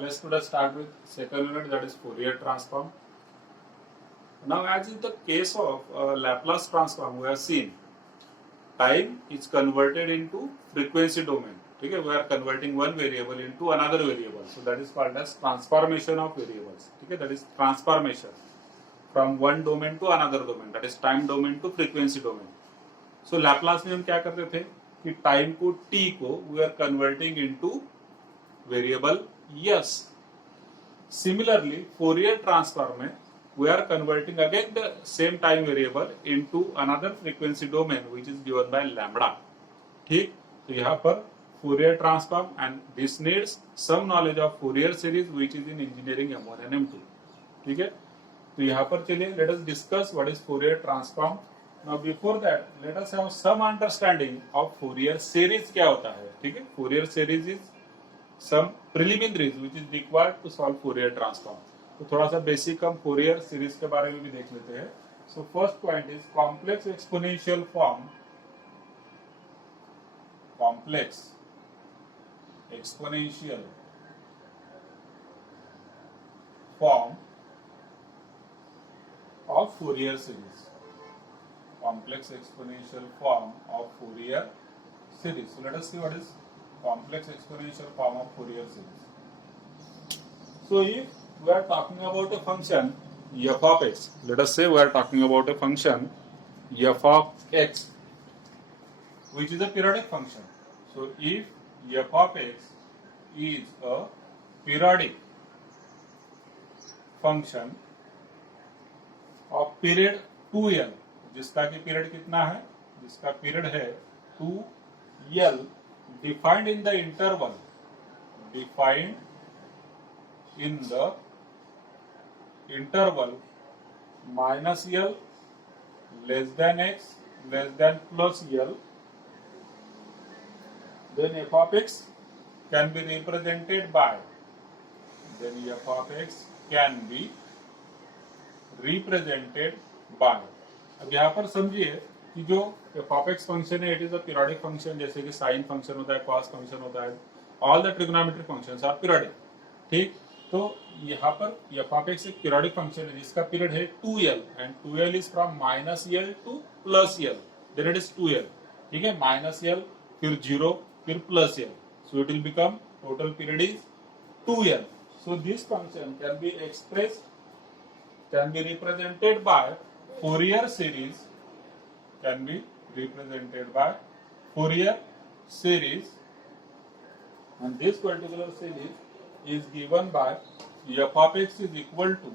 let's today start with second unit, that is Fourier transform. Now, as in the case of Laplace transform, we have seen time is converted into frequency domain. Okay, we are converting one variable into another variable, so that is called as transformation of variables. Okay, that is transformation from one domain to another domain, that is time domain to frequency domain. So Laplace में हम क्या करते थे कि time को t को we are converting into variable s. Similarly, Fourier transform में we are converting again the same time variable into another frequency domain which is given by lambda. ठीक, तो यहाँ पर Fourier transform and this needs some knowledge of Fourier series which is in engineering M1 and M2. ठीक है, तो यहाँ पर चलिए let us discuss what is Fourier transform. Now before that let us have some understanding of Fourier series क्या होता है. ठीक है, Fourier series is some preliminaries which is required to solve Fourier transform. तो थोड़ा सा बेसिक हम Fourier series के बारे में भी देख लेते हैं. So first point is complex exponential form. Complex exponential form of Fourier series. Complex exponential form of Fourier series. So let us see what is complex exponential form of Fourier series. So if we are talking about a function f of x, let us say we are talking about a function f of x which is a periodic function. So if f of x is a periodic function of period 2l, जिसका की period कितना है, जिसका period है 2l, defined in the interval minus l less than x less than plus l, then f of x can be represented by अब यहाँ पर समझिए कि जो f of x फंक्शन है, it is a periodic function. जैसे कि sine function होता है, कॉस फंक्शन होता है, all the trigonometric functions are periodic. ठीक, तो यहाँ पर f of x एक पीरियोडिक फंक्शन है जिसका पीरियड है 2l and 2l is from minus l to plus l, then it is 2l. ठीक है, माइनस l फिर 0 फिर plus l, so it will become total period is 2l. So this function can be represented by Fourier series, can be represented by Fourier series, and this particular series is given by f of x is equal to,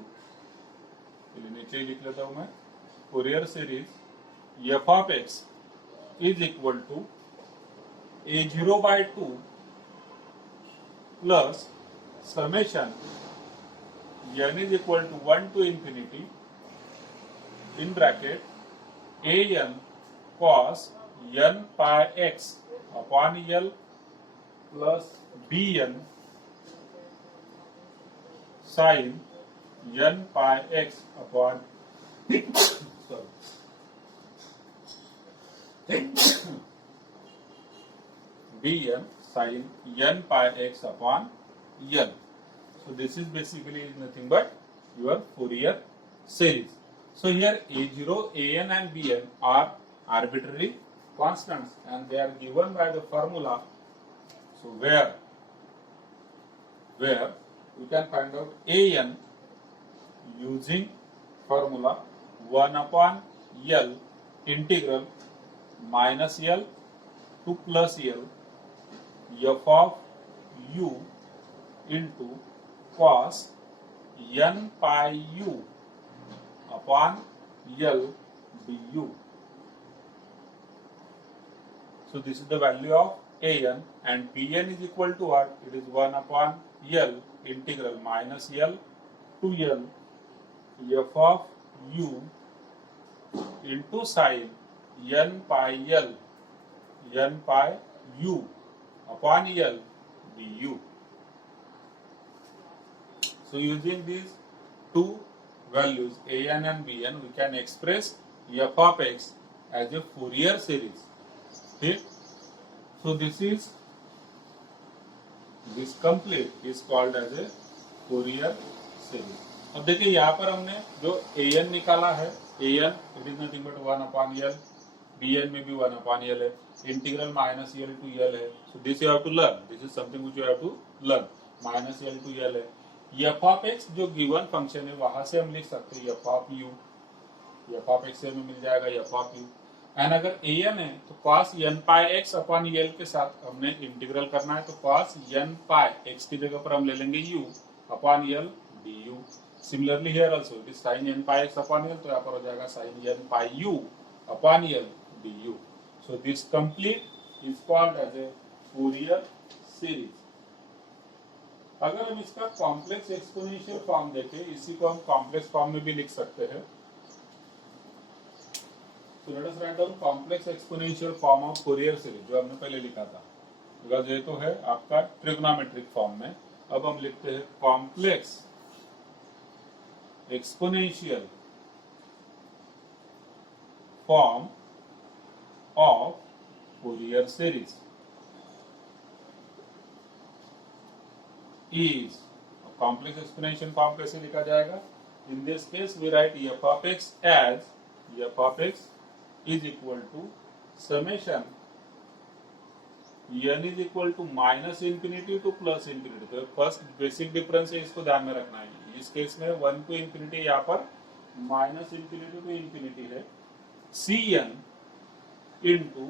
नीचे लिख लेता हूं मैं, Fourier series f of x is equal to a0 by 2 plus summation n is equal to 1 to infinity in bracket an cos n pi x upon l plus bn sin n pi x upon bn sin n pi x upon l. So this is basically nothing but your Fourier series. So here a0, an and bn are arbitrary constants and they are given by the formula. So where we can find out an using formula 1 upon l integral minus l to plus l f of u into cos n pi u upon l du. So this is the value of an and bn is equal to what? It is 1 upon l integral minus l to l f of u into sin n pi u upon l du. So using these two values an and bn, we can express f of x as a Fourier series. Okay? So this is this complete is called as a Fourier series. अब देखिए यहाँ पर हमने जो an निकाला है, an it is nothing but 1/l, bn में भी 1/l है, इंटीग्रल -l to l है। So this you have to learn, this is something which you have to learn. -l to l है। f ऑफ x जो given function है वहां से हम लिख सकते हैं f of u, f of x से हमें मिल जाएगा f ऑफ u। एंड अगर an है तो cos n pi x upon l के साथ हमने इंटीग्रल करना है, तो cos n पाई x की जगह पर हम ले लेंगे u upon l du। Similarly here also it is sin n pi x upon l, तो यहाँ पर हो जाएगा sin n pi u upon l du। So this complete is called as a Fourier series. अगर हम इसका complex exponential form देखें, इसी को हम कॉम्प्लेक्स फॉर्म में भी लिख सकते हैं। तो late us write down complex exponential form of Fourier series, जो हमने पहले लिखा था, बिकॉज ये तो है आपका ट्रिग्नोमेट्रिक फॉर्म में। अब हम लिखते हैं complex exponential form of Fourier series is, complex exponential form कैसे लिखा जाएगा? In this case we write f of x as f of x is equal to summation n is equal to minus infinity to plus infinity। तो first basic difference है, इसको ध्यान में रखना है। इस केस में 1 to infinity, यहाँ पर माइनस इंफिनिटी टू इंफिनिटी है। cn into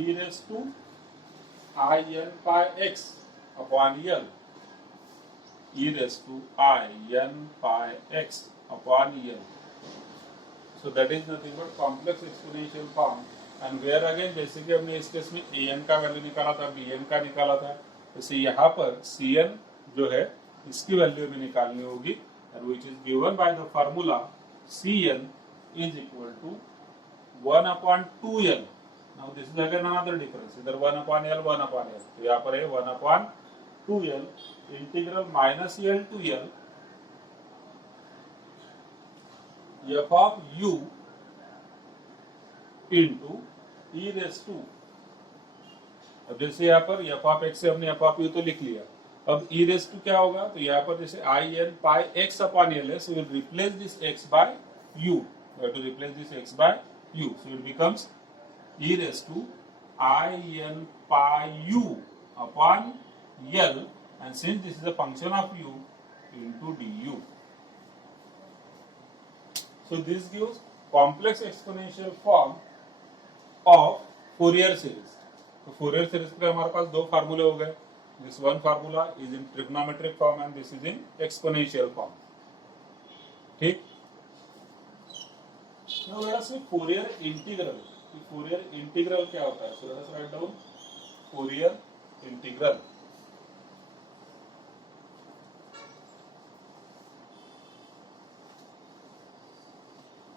e raise to i n pi x upon l, e raise to i n pi x upon l। So that is nothing but complex exponential form, and where again basically हमने इस केस में an का value निकाला था, bn का निकाला था। जैसे यहाँ पर cn जो है इसकी वैल्यू हमें निकालनी होगी, and which is given by the formula cn is equal to 1/2l। Now this is again another difference, इधर 1/l 1/l, तो यहाँ पर है 1/2l integral -l to l f of u into e raise to. अब जैसे यहाँ पर f of x से हमने f ऑफ u तो लिख लिया, अब e रेस टू क्या होगा? तो यहाँ पर जैसे i n pi x upon l है, so will replace this x by u, we have to replace this x by u, so it becomes e raise to i n pi u upon l, and since this is a function of u into du। So this gives complex exponential form of Fourier series। तो Fourier series के हमारे पास दो फार्मूले हो गए। This one formula is in trigonometric form and this is in exponential form। ठीक? Now let us see Fourier integral। Fourier integral क्या होता है? So let us write down Fourier integral।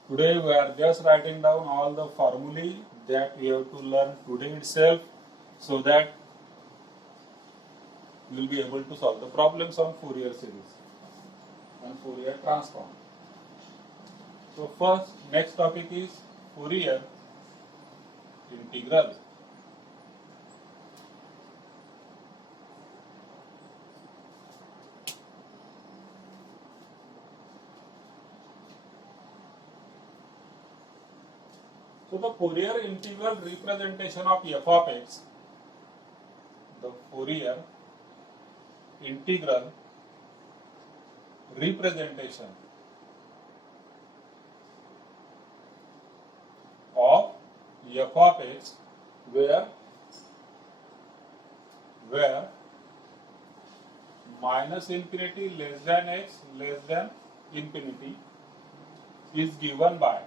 Today we are just writing down all the formulae that we have to learn today itself, so that you will be able to solve the problems on Fourier series and Fourier transform। So first, next topic is Fourier integral। So the Fourier integral representation of f of x, the Fourier integral representation of f of x, where minus infinity less than x less than infinity is given by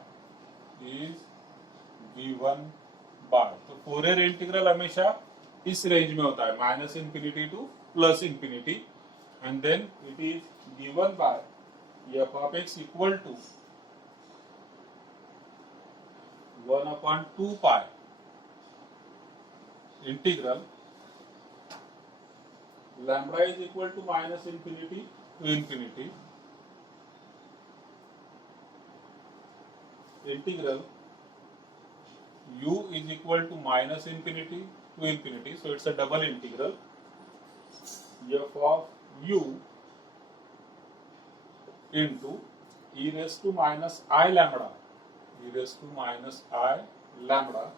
तो Fourier integral हमेशा इस range में होता है, minus infinity to plus infinity, and then it is given by f of x equal to 1/2 pi integral lambda is equal to minus infinity to infinity integral u is equal to minus infinity to infinity, so it's a double integral f of u into e raise to minus i lambda, e raise to minus i lambda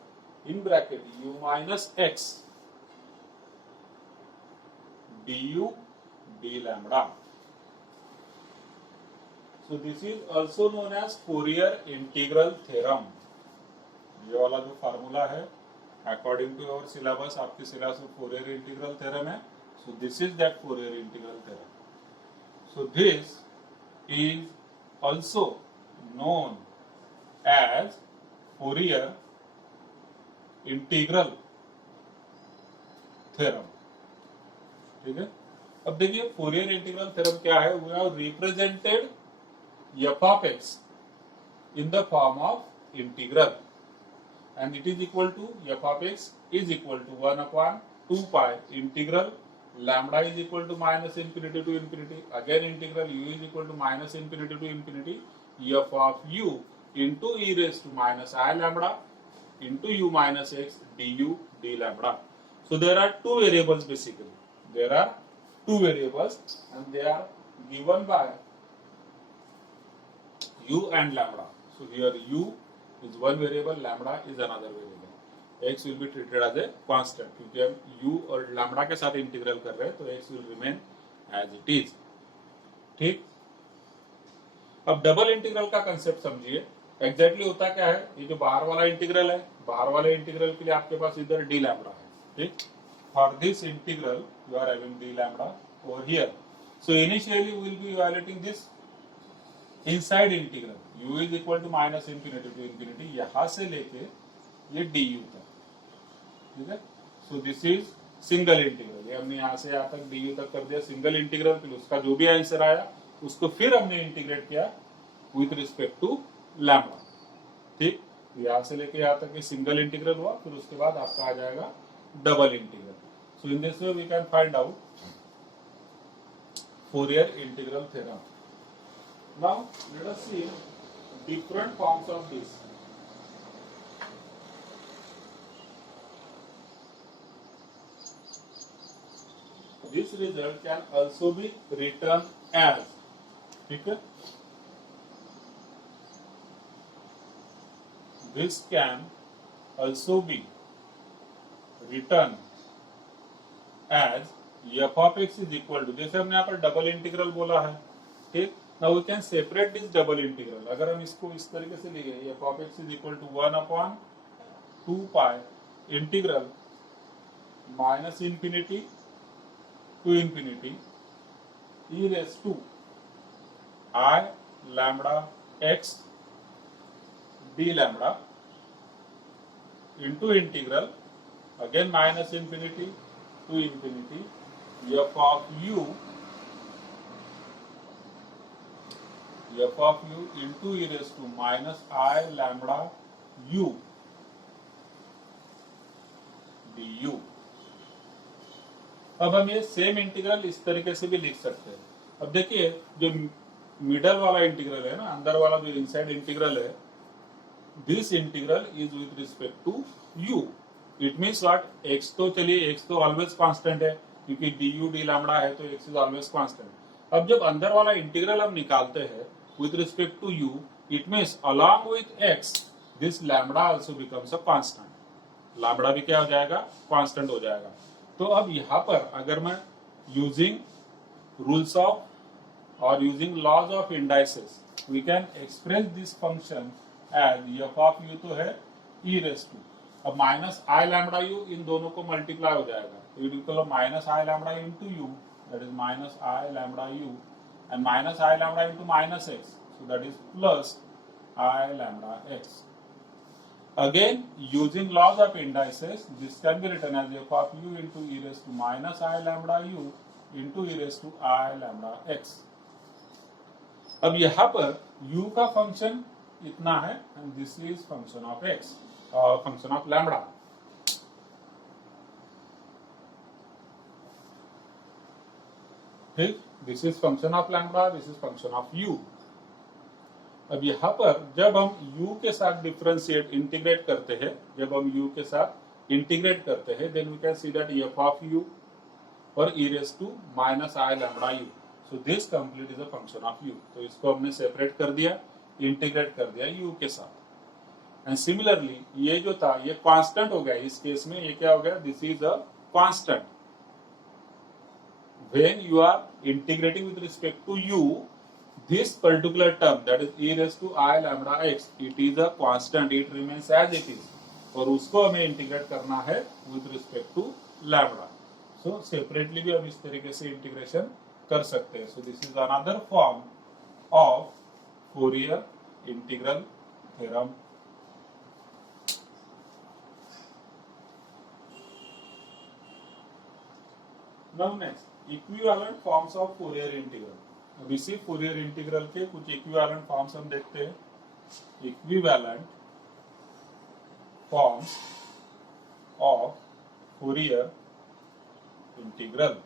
in bracket u minus x d u d lambda. So this is also known as Fourier integral theorem. ये वाला जो formula है according to your syllabus, आपके syllabus में Fourier integral theorem है. So this is that Fourier integral theorem. So this is also known as Fourier integral theorem. ठीक है. अब देखिए फोरियर इंटीग्रल थ्योरम क्या है. We have represented f of x in the form of integral, and it is equal to f of x is equal to 1 upon 2 pi integral lambda is equal to minus infinity to infinity, again integral u is equal to minus infinity to infinity f of u into e raised to minus I lambda into u minus x du d lambda. So there are two variables basically. There are two variables and they are given by u and lambda. So here u is one variable, lambda is another variable. x will be treated as a constant क्योंकि हम u और lambda के साथ integral कर रहे हैं, तो x will remain as it is. ठीक. अब डबल इंटीग्रल का कंसेप्ट समझिए. एग्जैक्टली होता क्या है. ये जो बाहर वाला इंटीग्रल है, बाहर वाले इंटीग्रल के लिए आपके पास इधर डी लैम्बडा है. ठीक. For this integral you are having d lambda over here. So initially we will be evaluating this inside integral u is equal to minus infinity to infinity, यहां से लेके ये du तक. ठीक है. So this is single integral. ये हमने यहां से यहां तक du तक कर दिया सिंगल इंटीग्रल. फिर उसका जो भी आंसर आया उसको फिर हमने इंटीग्रेट किया विथ रिस्पेक्ट टू लैम्बडा. ठीक. यहां से लेके यहां तक ये सिंगल इंटीग्रल हुआ. फिर उसके बाद आपका आ जाएगा double integral. So in this way we can find out Fourier integral theorem. Now let us see different forms of this. This result can also be written as, ठीक है. This can also be written as f of x is equal to, जैसे हमने यहाँ पर double integral बोला है. ठीक. Now we can separate this double integral. अगर हम इसको इस तरीके से लिखे f of x is equal to 1 upon 2 pi integral minus infinity to infinity e raised to I lambda x d lambda into integral again minus infinity to infinity f of u into e raised to minus I lambda u du. अब हम ये same integral इस तरीके से भी लिख सकते हैं. अब देखिए जो मिडल वाला इंटीग्रल है ना, अंदर वाला जो इनसाइड इंटीग्रल है, this integral is with respect to u. It means what. x तो चलिए x तो ऑलवेज कांस्टेंट है क्योंकि du d लैम्बडा है, तो x इज ऑलवेज कांस्टेंट. अब जब अंदर वाला इंटीग्रल हम निकालते हैं with respect to u, it means along with x this lambda also becomes a constant. lambda भी क्या हो जाएगा, कांस्टेंट हो जाएगा. तो अब यहाँ पर अगर मैं यूजिंग रूल्स ऑफ और using laws of indices we can express this function as f of u तो है e रेस टू. अब माइनस आई लैम्बडा u इन दोनों को मल्टीप्लाई हो जाएगा, तो it equal minus i lambda into u, that is minus i lambda u, and minus I lambda into minus x, so that is plus I lambda x. Again using laws of indices this can be written as f of u into e raised to minus I lambda u into e raised to I lambda x. अब यहाँ पर u का function इतना है and this is function of x, function of lambda. ठीक. This is function of lambda, this is function of u. अब यहाँ पर जब हम u के साथ डिफरेंशिएट इंटीग्रेट करते हैं, जब हम u के साथ इंटीग्रेट करते हैं, then we can see that f of u और e raise to minus i lambda u. So this complete is a function of u. तो इसको हमने सेपरेट कर दिया, इंटीग्रेट कर दिया u के साथ. एंड सिमिलरली ये जो था ये कांस्टेंट हो गया इस केस में. ये क्या हो गया? This is a constant. When you are integrating with respect to u, this particular term, that is e raised to I lambda x, it is a constant, it remains as it is. और उसको हमें integrate करना है with respect to lambda. So separately भी हम इस तरीके से इंटीग्रेशन कर सकते हैं. So this is another form of Fourier integral theorem. Now next, equivalent forms of Fourier integral. अब इसी फोरियर इंटीग्रल के कुछ इक्विवेलेंट फॉर्म्स हम देखते हैं. Equivalent forms of Fourier integral.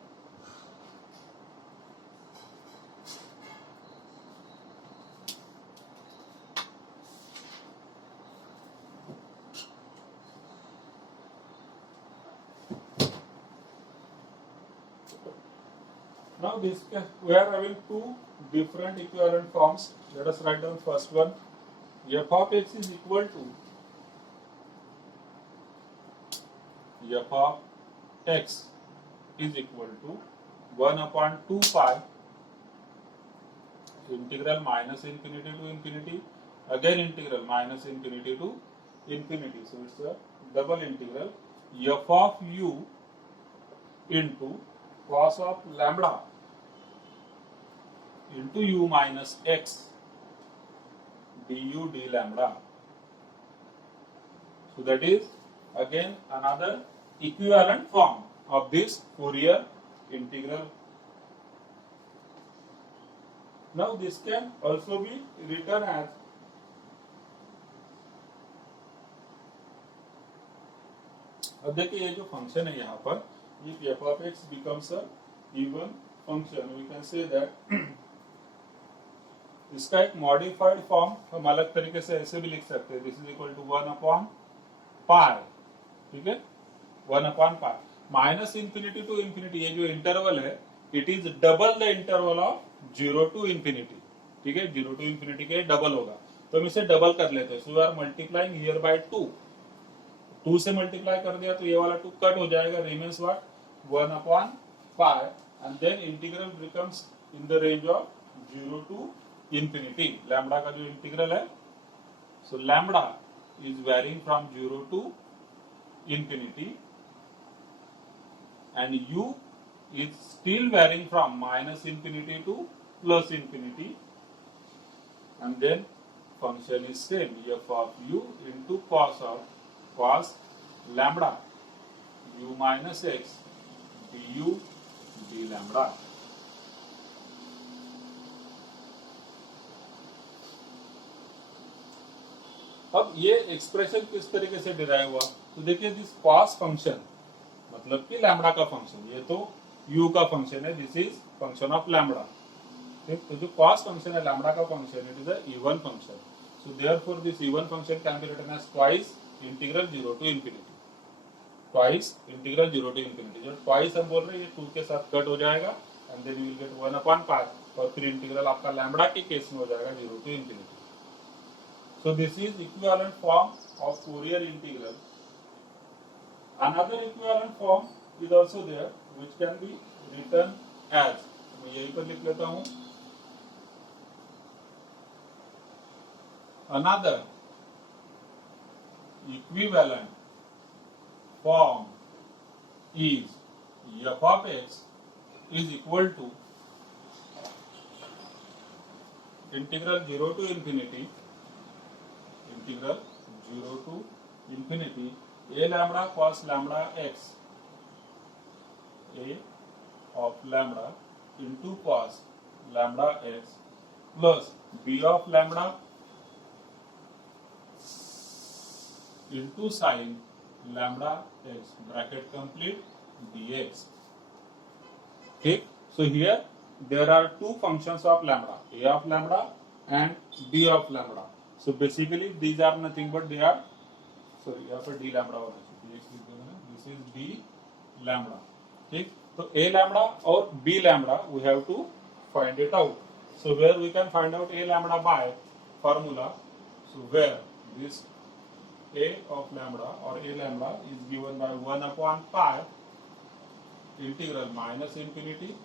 Now this we are having two different equivalent forms. Let us write down first one. F of x is equal to f of x is equal to 1 upon 2 pi integral minus infinity to infinity, again integral minus infinity to infinity. So it's a double integral f of u into cos of lambda into u minus x du d lambda. So that is again another equivalent form of this Fourier integral. Now this can also be written as अब देखिए ये जो function है यहाँ पर, if f of x becomes a even function, we can say that इसका एक modified form हम अलग तरीके से ऐसे भी लिख सकते हैं. This is equal to 1 upon pi. ठीक है, 1 upon pi minus infinity to infinity. ये जो इंटरवल है it is double the interval of 0 to infinity. ठीक है, 0 टू इंफिनिटी के डबल होगा. तो हम इसे डबल कर लेते हैं. So we are multiplying here by 2. 2 से मल्टीप्लाई कर दिया तो ये वाला 2 कट हो जाएगा. Remains what? 1 upon pi. And then integral becomes in the range of 0 to infinity. Lambda का जो इंटीग्रल है, so lambda is varying from 0 to infinity and u is still varying from minus infinity to plus infinity, and then function is same, f of u into cos lambda u minus x du d lambda. अब ये expression किस तरीके से derive हुआ? तो देखिए this cos function मतलब कि लैम्बडा का फंक्शन, ये तो u का फंक्शन है, this is function of lambda. तो जो cos फंक्शन है लैम्बडा का function, it is a even function. So therefore this even function can be written as twice integral 0 to infinity. Twice integral 0 to infinity. जो twice हम बोल रहे हैं ये 2 के साथ कट हो जाएगा and then you will get 1 upon pi. और फिर इंटीग्रल आपका लैम्बडा के केस में हो जाएगा 0 to infinity. So this is equivalent form of Fourier integral. Another equivalent form is also there, which can be written as, मैं यहीं पर लिख लेता हूँ. Another equivalent form is f of x is equal to integral 0 to infinity a lambda cos lambda x a of lambda into cos lambda x plus b of lambda into sin lambda x bracket complete dx. ठीक. So here there are two functions of lambda, a of lambda and b of lambda. So basically these are nothing but they are, sorry यहाँ पर d lambda होना चाहिए. This is d lambda. ठीक. तो a lambda और b lambda we have to find it out. So where we can find out a lambda by formula. So where this a of lambda or a lambda is given by 1 upon pi integral minus infinity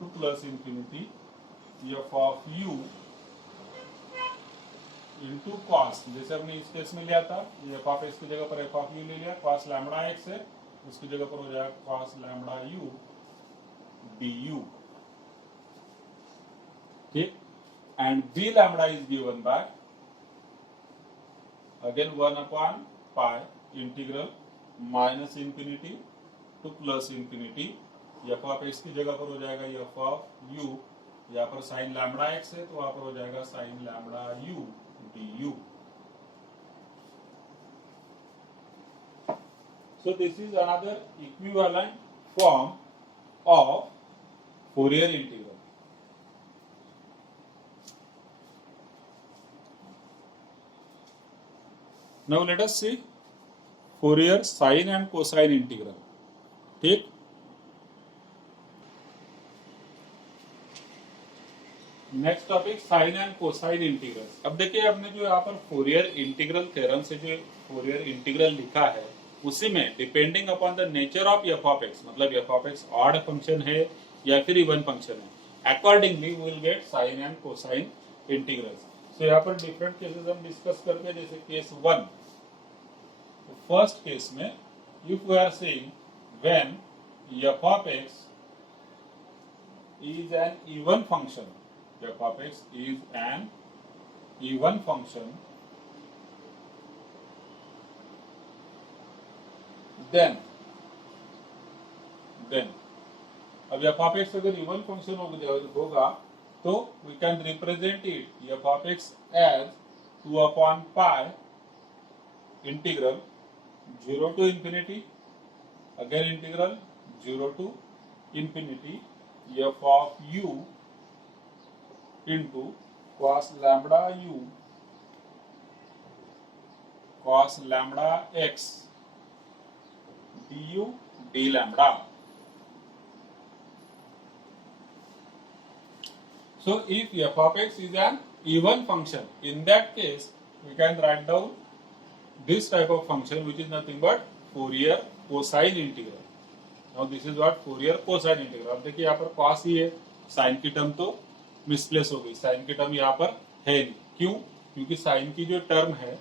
to plus infinity f of u into cos. जैसे हमने इस केस में लिया था f of x की जगह पर f of u ले लिया, cos lambda x है, उसकी जगह पर हो जाएगा cos lambda u du. ठीक, and b lambda is given by again 1 upon pi integral minus infinity to plus infinity. f of x की जगह पर हो जाएगा f of u, यहाँ पर sin lambda x है तो वहां पर हो जाएगा sin lambda u du. So this is another equivalent form of Fourier integral. Now let us see Fourier sine and cosine integral. ठीक, next topic sine and cosine integral. अब देखिए हमने जो यहाँ पर फोरियर इंटीग्रल थ्योरम से जो Fourier integral लिखा है उसी में depending upon the nature of f of x, मतलब f of x odd function है या फिर इवन फंक्शन है, accordingly we will get sine and cosine integrals. So यहाँ पर डिफरेंट केसेस हम डिस्कस करते हैं. जैसे केस 1, फर्स्ट केस में if we are saying when f of x is an even function, f of x is an even function, then अब f of x अगर even function होगा तो we can represent it f of x as 2 upon pi integral 0 to infinity, again integral 0 to infinity f of u into cos lambda u cos lambda x du d lambda. So if f of x is an even function, in that case we can write down this type of function which is nothing but Fourier cosine integral. Now this is what Fourier cosine integral. अब देखिए यहाँ पर cos ही है, sin की term तो misplace हो गई, sign की टर्म यहाँ पर है नहीं. क्यों? क्योंकि साइन की जो टर्म है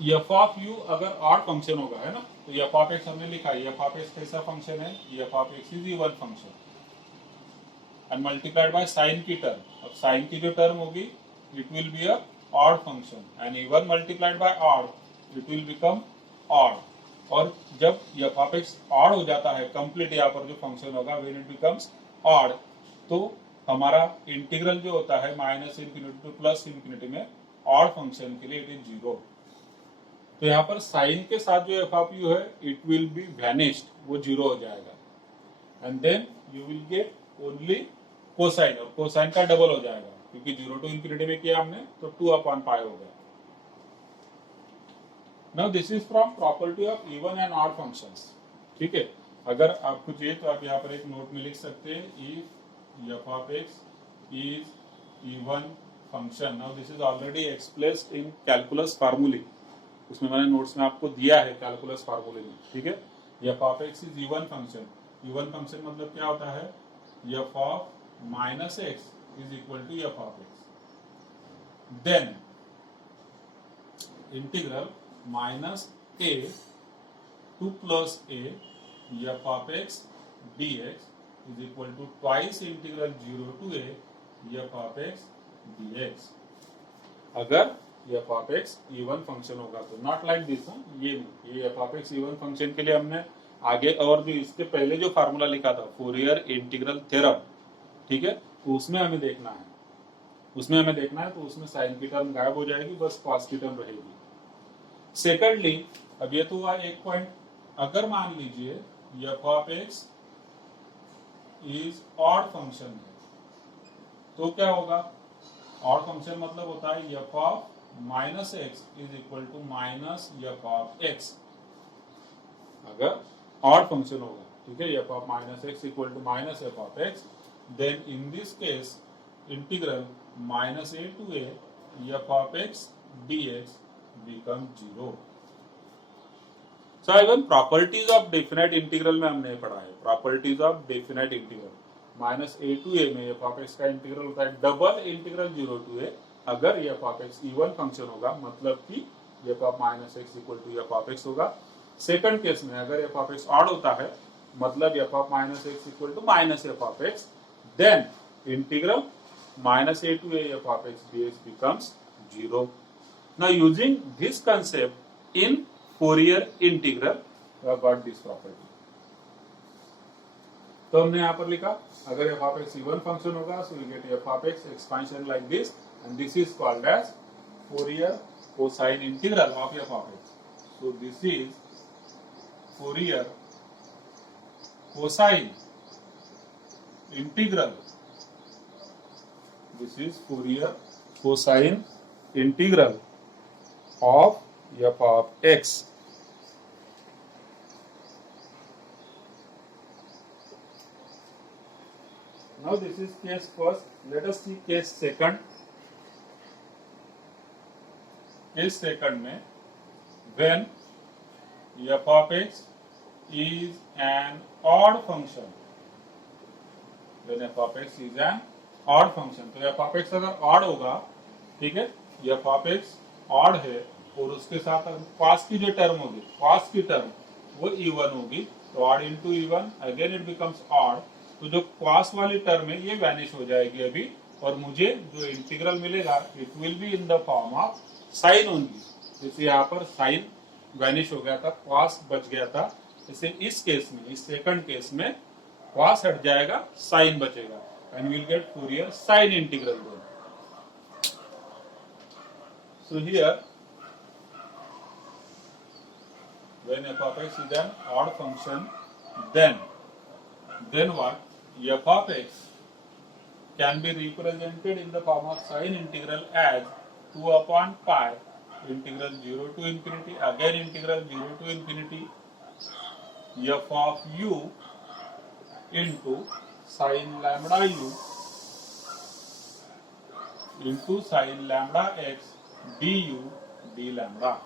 f ऑफ u अगर ऑड फंक्शन होगा है ना, तो f ऑफ x हमने लिखा है, f ऑफ x कैसा फंक्शन है, f of x is even function and multiplied by sine की टर्म. अब साइन की जो टर्म होगी it will be a odd function and even multiplied by odd it will become odd. और जब f of x odd हो जाता है कंप्लीट, यहाँ पर जो फंक्शन होगा व्हेन इट बिकम्स ऑड, तो हमारा इंटीग्रल जो होता है minus infinity two plus infinity में ऑड फंक्शन के लिए इट इज 0. तो यहाँ पर साइन के साथ जो एफ ऑफ यू है इट विल बी वैनिश्ड, वो 0 हो जाएगा and then you will get only cosine, और कोसाइन का डबल हो जाएगा क्योंकि 0 टू इन्फिनिटी में किया हमने तो 2 अपॉन पाई हो गया. Now this is from property of even and odd functions. ठीक है, अगर आपको चाहिए तो आप यहाँ पर एक नोट में लिख सकते हैं if f of x is even function. Now this is already expressed in calculus formulae. उसमें मैंने नोट्स में आपको दिया है कैलकुलस फार्मूले में. ठीक है, f of x is even function. Even function मतलब क्या होता है, f of minus x is equal to f of x. Then integral minus a to plus a f of x dx is equal to twice integral 0 to a f of x dx. अगर f of x even function होगा तो not like this. ये f of x even function के लिए हमने आगे और जो इसके पहले जो फार्मूला लिखा था फोरियर इंटीग्रल थ्योरम, ठीक है, तो उसमें हमें देखना है तो उसमें साइन की टर्म गायब हो जाएगी, बस कॉस की टर्म रहेगी. सेकेंडली, अब ये तो हुआ एक पॉइंट. अगर मान लीजिए f of x is odd function है तो क्या होगा, ऑड फंक्शन मतलब होता है f of minus x is equal to minus f of x. अगर ऑड फंक्शन होगा ठीक है, f of minus x equal to minus f of x, then in this case integral minus a to a f of x dx become 0. So even properties of definite integral में हमने पढ़ा है, properties of definite integral minus a to a में f of x का integral होता है double integral 0 to a, अगर f of x even function होगा मतलब कि f of minus x equal to f of x होगा। सेकंड केस में अगर एफ ऑफ एक्स ऑड होता है मतलब f of minus x equal to minus f of x, then integral minus a to a f of x dx becomes 0. Now using this concept in Fourier integral we have got this property. तो हमने यहाँ पर लिखा अगर f of x even function होगा so we get f of x expansion like this and this is called as Fourier cosine integral of f of x. So this is Fourier cosine integral. This is Fourier cosine integral of f of x. Now this is case first. Let us see case second. Case second में when f of x is an odd function. When f of x is an odd function, तो f of x अगर odd होगा, ठीक है, f of x odd है और उसके साथ cos की जो टर्म होगी, cos की टर्म वो इवन होगी, तो odd into even again it becomes odd, तो जो cos वाली टर्म है ये वैनिश हो जाएगी अभी और मुझे जो इंटीग्रल मिलेगा it will be in the form of sine only. जैसे यहाँ पर साइन वैनिश हो गया था, cos बच गया था, जैसे इस केस में, इस सेकंड केस में cos हट जाएगा, साइन बचेगा and will get Fourier sine integral. So here, when f of x is an odd function, then what? F of x can be represented in the form of sine integral as 2 upon pi integral 0 to infinity, again integral 0 to infinity, f of u into sine lambda u into sine lambda x du d lambda.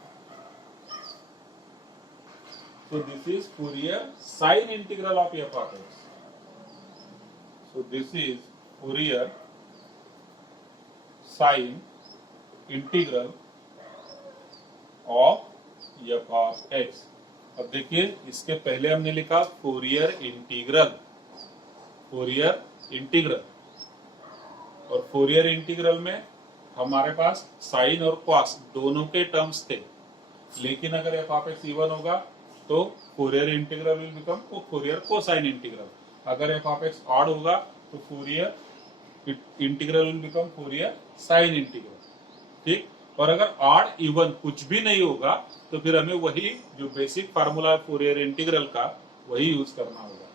So this is Fourier sine integral of f of x. So this is Fourier sine integral of f of x. अब देखिए इसके पहले हमने लिखा Fourier integral, Fourier integral, और Fourier integral में हमारे पास sign और कॉस दोनों के टर्म्स थे, लेकिन अगर एफ ऑफ एक्स इवन होगा तो Fourier integral will become Fourier cosine integral, अगर एफ ऑफ एक्स ऑड होगा तो Fourier integral will become Fourier sine integral, ठीक। और अगर ऑड इवन कुछ भी नहीं होगा तो फिर हमें वही जो बेसिक फार्मूला है फोरियर इंटीग्रल का वही यूज करना होगा।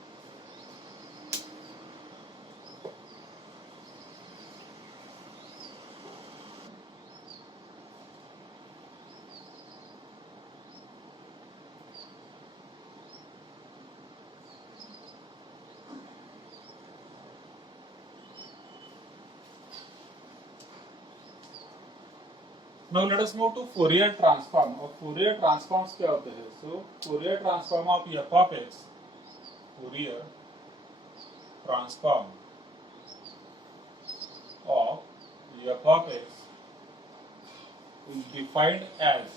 Now let us move to Fourier transform. और Fourier transforms क्या होते हैं? So Fourier transform of f of x, Fourier transform of f of x is defined as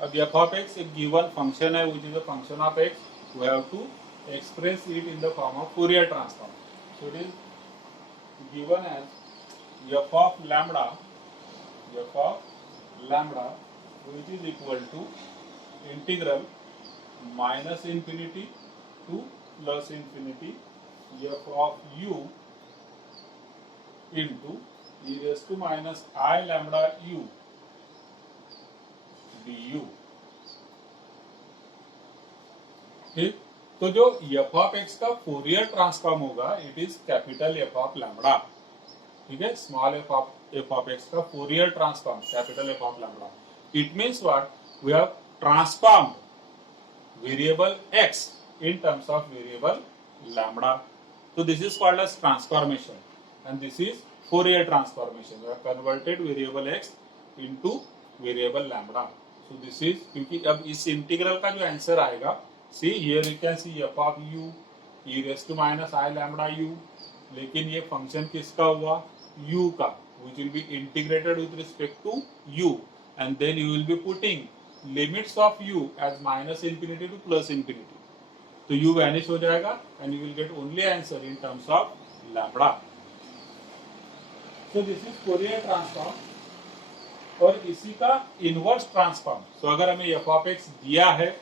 अब f of x एक given function है which is a function of x. We have to express it in the form of Fourier transform. So it is given as f of lambda which is equal to integral minus infinity to plus infinity f of u into e raised to minus I lambda u du। ठीक, तो जो f of x का Fourier transform होगा it is capital f of lambda, ठीक है, small f of x का Fourier transform capital f of lambda. It means what, we have transformed variable x in terms of variable lambda. So this is called as transformation, and this is Fourier transformation. We have converted variable x into variable lambda. So this is, क्योंकि अब इस integral का जो answer आएगा, see here you can see f of u e raised to minus I lambda u, लेकिन ये function किसका हुआ, u का, which will be integrated with respect to u, and then you will be putting limits of u as minus infinity to plus infinity. तो u vanish हो जाएगा and you will get only answer in terms of lambda. So this is Fourier transform. और इसी का inverse transform. सो अगर हमें f of x दिया है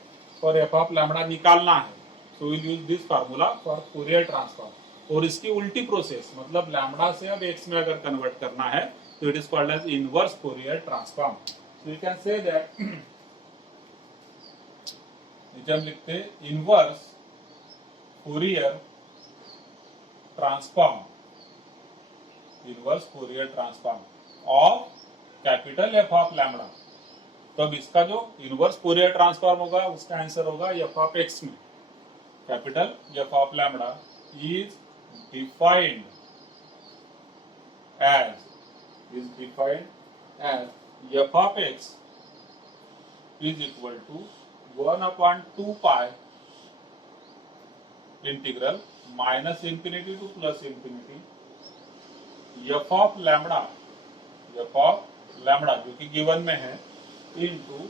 और f of लैम्बडा निकालना है, so we'll use this formula for Fourier transform. और इसकी उल्टी प्रोसेस, मतलब लैम्बडा से अब x में अगर कन्वर्ट करना है तो it is called as inverse Fourier transform. So you can say that, नीचे हम लिखते हैं inverse Fourier transform, inverse Fourier transform of capital f of lambda. तो अब इसका जो इनवर्स Fourier ट्रांसफॉर्म होगा उसका आंसर होगा एफ ऑफ एक्स में. Capital f of lambda is defined as f of x is equal to 1/2 pi integral minus infinity to plus infinity f of lambda जो कि गिवन में है, into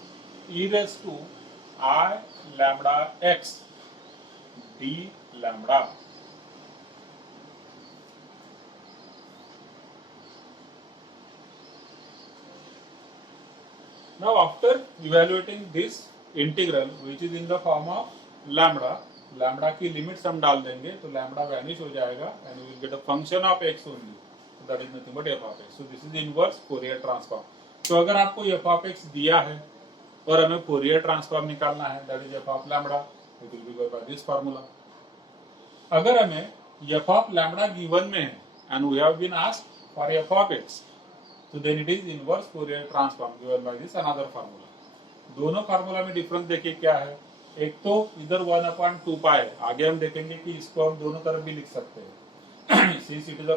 e raise to i lambda x d lambda. Now after evaluating this integral which is in the form of lambda की limits हम डाल देंगे तो lambda vanish हो जाएगा and we will get a function of x only. That is nothing but f of x. So this is inverse Fourier transform. तो अगर आपको f of x दिया है और हमें Fourier transform निकालना है, that is f of lambda, it will be by this formula. अगर हमें f of lambda given में है and we have been asked for f of x, so then it is inverse Fourier transform given by this another formula. दोनों formula में difference देखिए क्या है. एक तो इधर 1/2 पाई है, आगे हम देखेंगे कि इसको हम दोनों तरफ भी लिख सकते हैं. since it is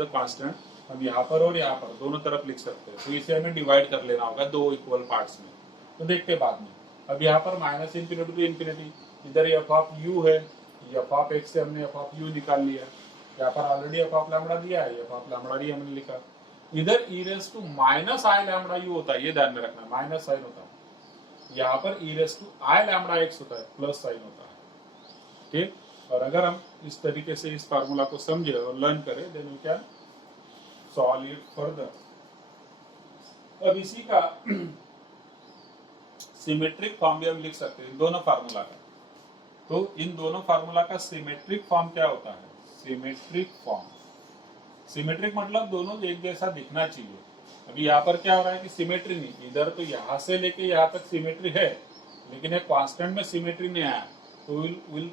a constant, हम यहाँ पर और यहाँ पर दोनों तरफ लिख सकते हैं. तो इसे हमें डिवाइड कर लेना होगा दो इक्वल पार्ट्स में, तो देखते हैं बाद में. अब यहाँ पर माइनस इंफिनिटी टू इंफिनिटी, इधर एफ ऑफ यू है, एफ ऑफ एक्स से हमने एफ ऑफ यू निकाल लिया. यहाँ पर ऑलरेडी एफ ऑफ लैम्बडा दिया है, एफ ऑफ लैम्बडा ही हमने लिखा. इधर e raise to minus i lambda u होता है, ये ध्यान में रखना, माइनस साइन होता है. यहाँ पर e raise to i lambda x होता है, प्लस साइन होता है. ठीक. और अगर हम इस तरीके से इस फार्मूला को समझे और लर्न करें, then we can solve it further. अब इसी का सिमेट्रिक फॉर्म भी हम लिख सकते हैं दोनों फार्मूला का. तो इन दोनों फार्मूला का सिमेट्रिक फॉर्म क्या होता है? सिमेट्रिक फॉर्म, सिमेट्रिक मतलब दोनों एक जैसा दिखना चाहिए. अभी यहाँ पर क्या हो रहा है कि सिमेट्री नहीं, इधर तो यहाँ से लेके यहाँ तक सिमेट्री है, लेकिन एक कांस्टेंट में सिमेट्री नहीं आया. तो will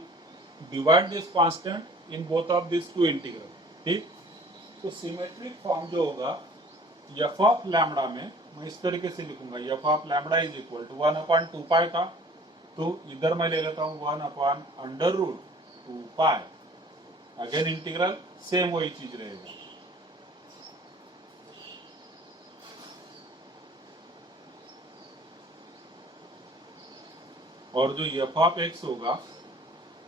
divide this constant in both of this two integral. ठीक. तो सिमेट्रिक फॉर्म जो होगा एफ ऑफ लैम्बडा में मैं इस तरीके से लिखूंगा, f of lambda is equal to 1/2 pi था, तो इधर मैं ले लेता हूँ 1/√2 पाई. अगेन इंटीग्रल सेम वही चीज रहेगा. और जो एफ ऑफ एक्स होगा,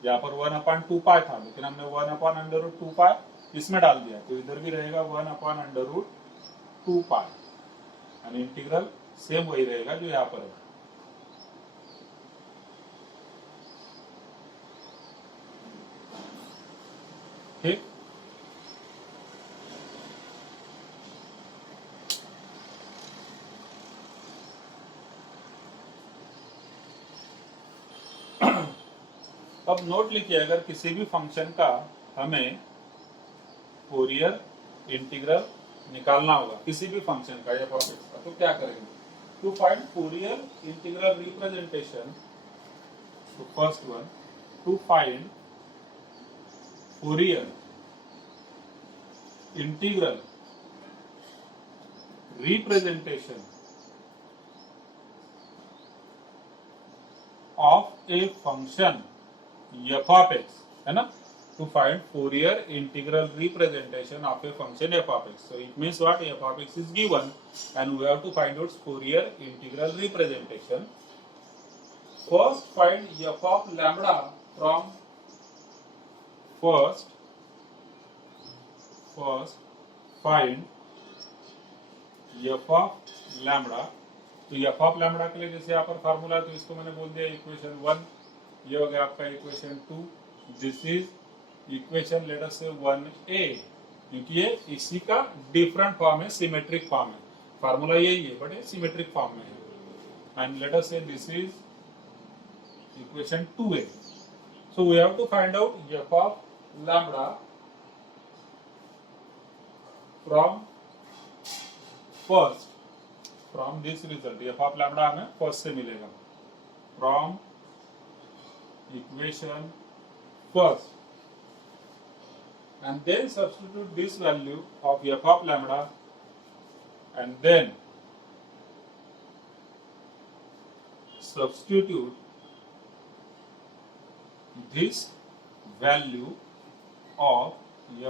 यहाँ पर 1/2 पाई था, लेकिन हमने 1/√2 पाई इसमें डाल दिया, तो इधर भी रहेगा 1/√2 पाई. और इंटीग्रल सेम वही रहेगा जो यहाँ पर है. ठीक. अब नोट लिखिए, अगर किसी भी फंक्शन का हमें फोरियर इंटीग्रल निकालना होगा, किसी भी फंक्शन का एफ ऑफ एक्स का, तो क्या करेंगे? To find Fourier integral representation, तो first one, to find Fourier integral representation of a function f of x, है ना, to find Fourier integral representation of a function f of x. So it means what, f of x is given and we have to find its Fourier integral representation. First find f of lambda from first find f of lambda. तो f of lambda के लिए जैसे यहाँ पर formula, तो इसको मैंने बोल दिया इक्वेशन 1, ये हो गया आपका equation 2, this is equation let us से 1a, क्योंकि ये इसी का डिफरेंट फॉर्म है, सिमेट्रिक फॉर्म है, फार्मूला यही है बट ये सिमेट्रिक फॉर्म में है, and let us say this is equation 2a. So we have to find out f of lambda from first, from this result f of lambda हमें first से मिलेगा, from equation first, and then substitute this value of f of lambda and then substitute this value of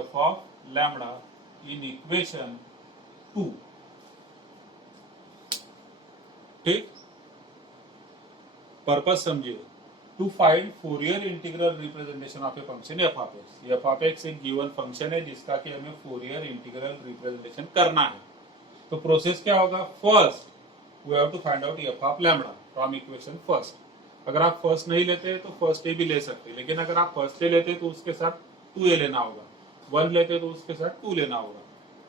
f of lambda in equation 2. ठीक, purpose समझिए, to find Fourier integral representation of a function f of x. f of x एक given function है जिसका कि हमें Fourier integral representation करना है. तो प्रोसेस क्या होगा, first we have to find out f of lambda from equation first. अगर आप फर्स्ट नहीं लेते तो फर्स्ट ए भी ले सकते, लेकिन अगर आप फर्स्ट ए लेते तो उसके साथ 2a लेना होगा, 1 लेते तो उसके साथ 2 लेना होगा.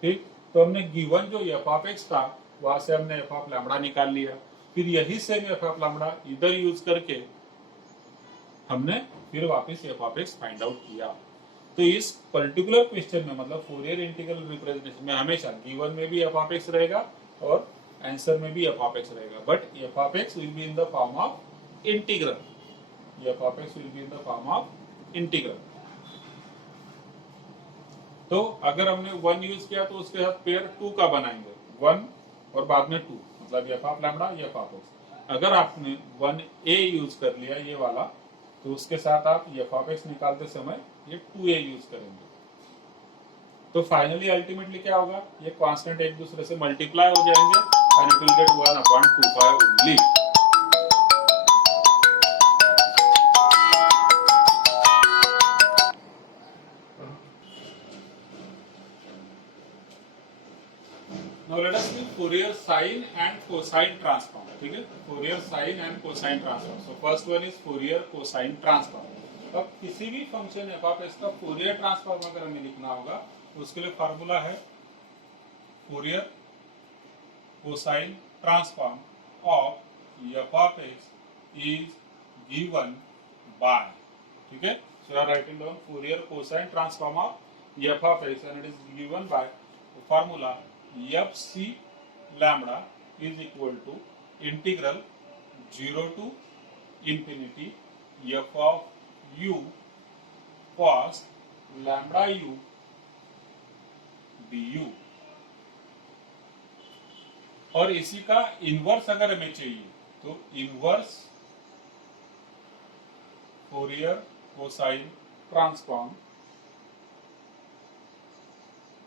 ठीक, तो हमने गिवन जो f of x था वहां से हमने f of lambda निकाल लिया, फिर यही सेम f of lambda इधर यूज करके हमने फिर वापस f of x find out किया. तो इस पर्टिकुलर क्वेश्चन में, मतलब फोरियर इंटीग्रल रिप्रेजेंटेशन में, हमेशा गिवन में भी f of x रहेगा और आंसर में भी f of x रहेगा, but f of x will be in the form of integral. f of x will be in the form of integral. तो अगर हमने 1 यूज किया तो उसके साथ पेयर 2 का बनाएंगे, 1 और बाद में 2, मतलब f of lambda f of x. अगर आपने 1a यूज कर लिया ये वाला, तो उसके साथ आप f of x निकालते समय ये 2a यूज करेंगे. तो फाइनली अल्टीमेटली क्या होगा, ये कांस्टेंट एक दूसरे से मल्टीप्लाई हो जाएंगे and it will get 1/25 only. Now let us see Fourier sine and cosine transform. ठीक है, Fourier sine and cosine transform. So first one is Fourier cosine transform. अब किसी भी फंक्शन f of x का Fourier transform अगर हमें लिखना होगा तो उसके लिए फार्मूला है Fourier cosine transform of f of x is given by. ठीक है, so you are writing down Fourier cosine transform of f of x and it is given by formula fc lambda is equal to integral 0 to infinity f of u cos lambda u du. और इसी का inverse अगर हमें चाहिए तो inverse Fourier cosine transform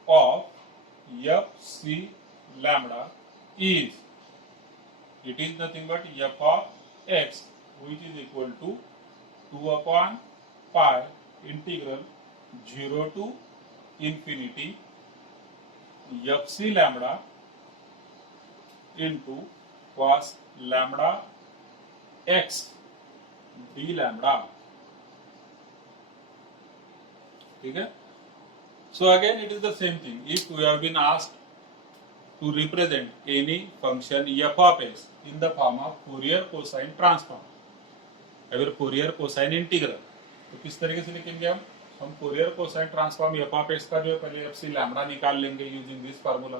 of fc lambda is, it is nothing but f of x which is equal to 2/pi integral 0 to infinity fc lambda into cos lambda x d lambda. ठीक है, so again it is the same thing. If we have been asked to represent any function f of x in the form of Fourier cosine transform, अगर Fourier cosine integral, तो किस तरीके से लिखेंगे हम Fourier cosine transform f of x का जो है पहले fc lambda निकाल लेंगे using this formula.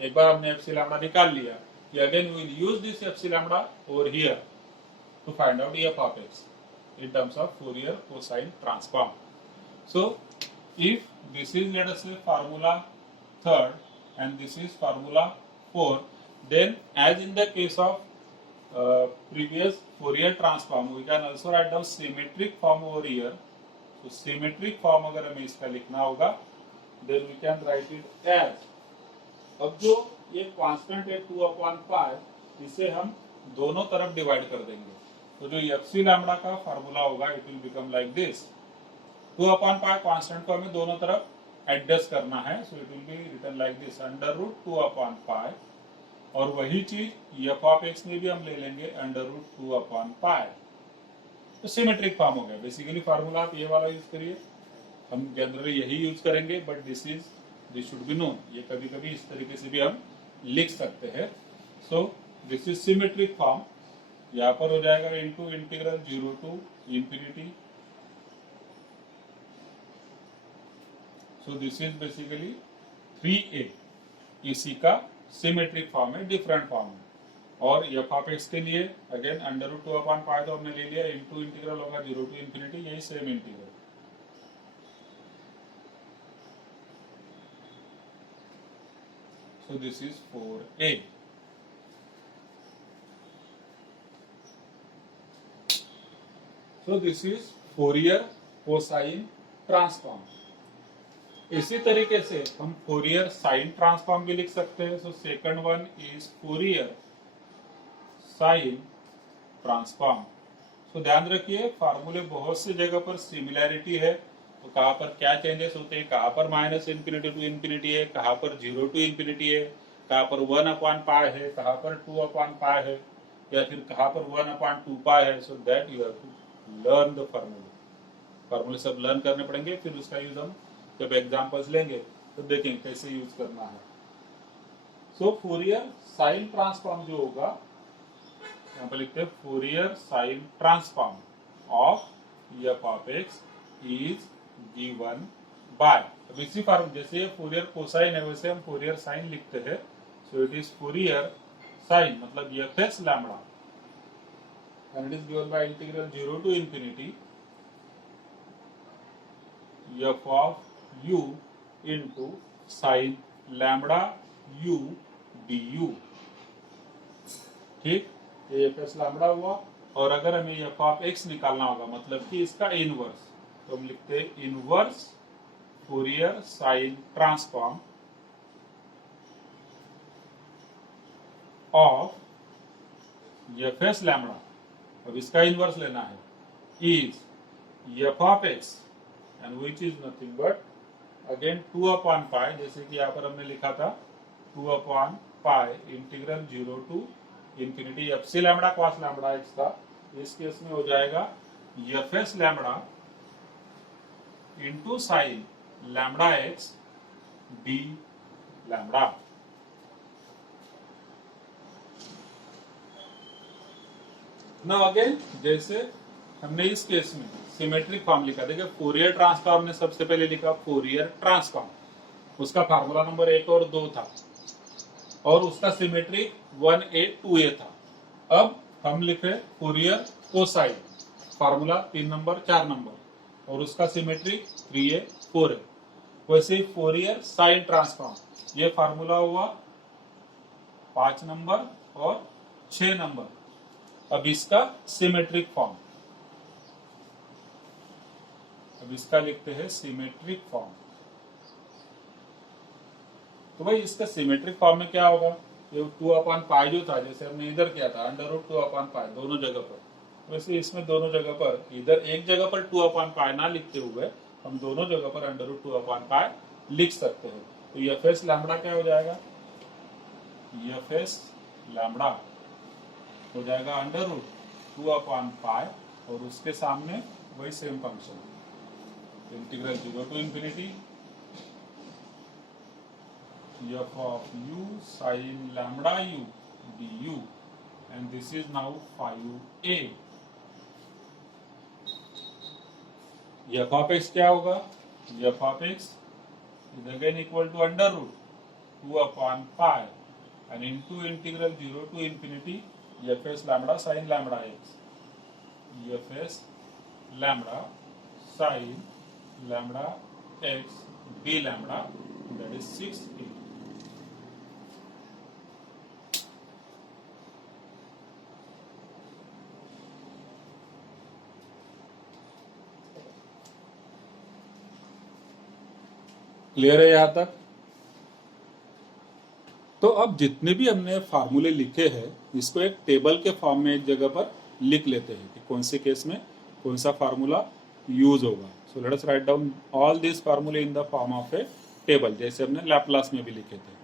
एक बार हमने fc lambda निकाल लिया, again we will use this fc lambda over here to find out f of x in terms of Fourier cosine transform. So if this is, let us say, formula 3rd and this is formula 4, then as in the case of previous Fourier transform, we can also write down symmetric form over here. So symmetric form अगर हमें इसका लिखना होगा, then we can write it as, अब जो ये constant है 2/पाई, इसे हम दोनों तरफ डिवाइड कर देंगे, तो जो एफसी लैम्बडा का फार्मूला होगा it will become like this. 2/पाई कांस्टेंट को हमें दोनों तरफ एडजस्ट करना है, so it will be written like this √2/पाई, और वही चीज एफ ऑफ एक्स में भी हम ले लेंगे √2/पाई। तो सिमेट्रिक फॉर्म हो गया। बेसिकली फार्मूला आप ये वाला यूज करिए, हम जनरली यही यूज करेंगे, but this should be known. ये कभी कभी इस तरीके से भी हम लिख सकते हैं। सो दिस इज सिमेट्रिक फॉर्म। यहाँ पर हो जाएगा into integral 0 to infinity. So this is basically 3a। इसी का सिमेट्रिक फॉर्म है, डिफरेंट फॉर्म है। और एफ ऑफ एक्स के लिए अगेन √2/पाई तो हमने ले लिया, इनटू इंटीग्रल होगा 0 to इंफिनिटी, यही same integral. So this is 4a. So this is Fourier cosine transform. इसी तरीके से हम फोरियर साइन ट्रांसफॉर्म भी लिख सकते हैं। So second one is Fourier sine transform. So ध्यान रखिए फार्मूले बहुत सी जगह पर सिमिलैरिटी है, तो कहाँ पर क्या चेंजेस होते हैं, कहाँ पर -∞ to इंफिनिटी है, कहाँ पर 0 to इंफिनिटी है, कहाँ पर 1/पाई है, कहाँ पर 2/पाई है, या फिर कहाँ पर 1/2 है। So that you have to learn the फार्मूले सब लर्न करने पड़ेंगे, फिर उसका यूज हम जब एग्जांपल्स लेंगे तो देखेंगे कैसे यूज करना है। सो फोरियर साइन ट्रांसफॉर्म जो होगा, यहाँ पर लिखते हैं Fourier sine transform of f of x is given bye. अब इसी फॉर्म जैसे ये फोरियर कोसाइन है वैसे हम फोरियर साइन लिखते हैं। So it is Fourier sine मतलब f x lambda and it is given by integral 0 to infinity f of u into sine lambda u du। ठीक, ये एफ एक्स लैम्बडा हुआ। और अगर हमें एफ ऑफ एक्स निकालना होगा मतलब कि इसका इनवर्स, तो हम लिखते हैं inverse Fourier sine transform of f x lambda. अब इसका इनवर्स लेना है, is f of x and which is nothing but again 2/पाई, जैसे कि यहाँ पर हमने लिखा था 2/पाई integral 0 to infinity f c lambda cos lambda x का। इस केस में हो जाएगा f s lambda into sine lambda x d lambda. Now again जैसे हमने इस केस में सिमेट्रिक फॉर्म लिखा, देखिए फोरियर ट्रांसफॉर्म ने सबसे पहले लिखा फोरियर ट्रांसफॉर्म, उसका फार्मूला नंबर 1 और 2 था, और उसका सिमेट्रिक 1a 2a था। अब हम लिखे Fourier cosine, formula 3 number 4 number, और उसका सिमेट्रिक 3a 4a। वैसे ही फोरियर साइन ट्रांसफॉर्म, ये फार्मूला हुआ 5 नंबर और 6 नंबर। अब इसका सिमेट्रिक फॉर्म, अब इसका लिखते हैं सिमेट्रिक फॉर्म। तो भाई इसका सिमेट्रिक फॉर्म में क्या होगा, ये 2/पाई जो था जैसे हमने इधर किया था √2/पाई दोनों जगह पर, वैसे इसमें दोनों जगह पर इधर एक जगह पर 2/पाई ना लिखते हुए हम दोनों जगह पर √2/पाई लिख सकते हैं। तो एफ एस लैम्बडा क्या हो जाएगा, एफ एस लैम्बडा हो जाएगा √2/पाई और उसके सामने वही same function integral 0 to infinity f of u sin lambda u du, and this is now 5a। f of x क्या होगा, f of x is again equal to √2/पाई and into integral 0 to infinity f s lambda sin lambda x, f s lambda sin lambda x d lambda, that is 6a। Clear है यहां तक? तो अब जितने भी हमने फार्मूले लिखे हैं इसको एक टेबल के फॉर्म में एक जगह पर लिख लेते हैं कि कौन से केस में कौन सा फार्मूला यूज होगा. So let us write down all this फार्मूले in the form of a table, जैसे हमने लैपलास में भी लिखे थे.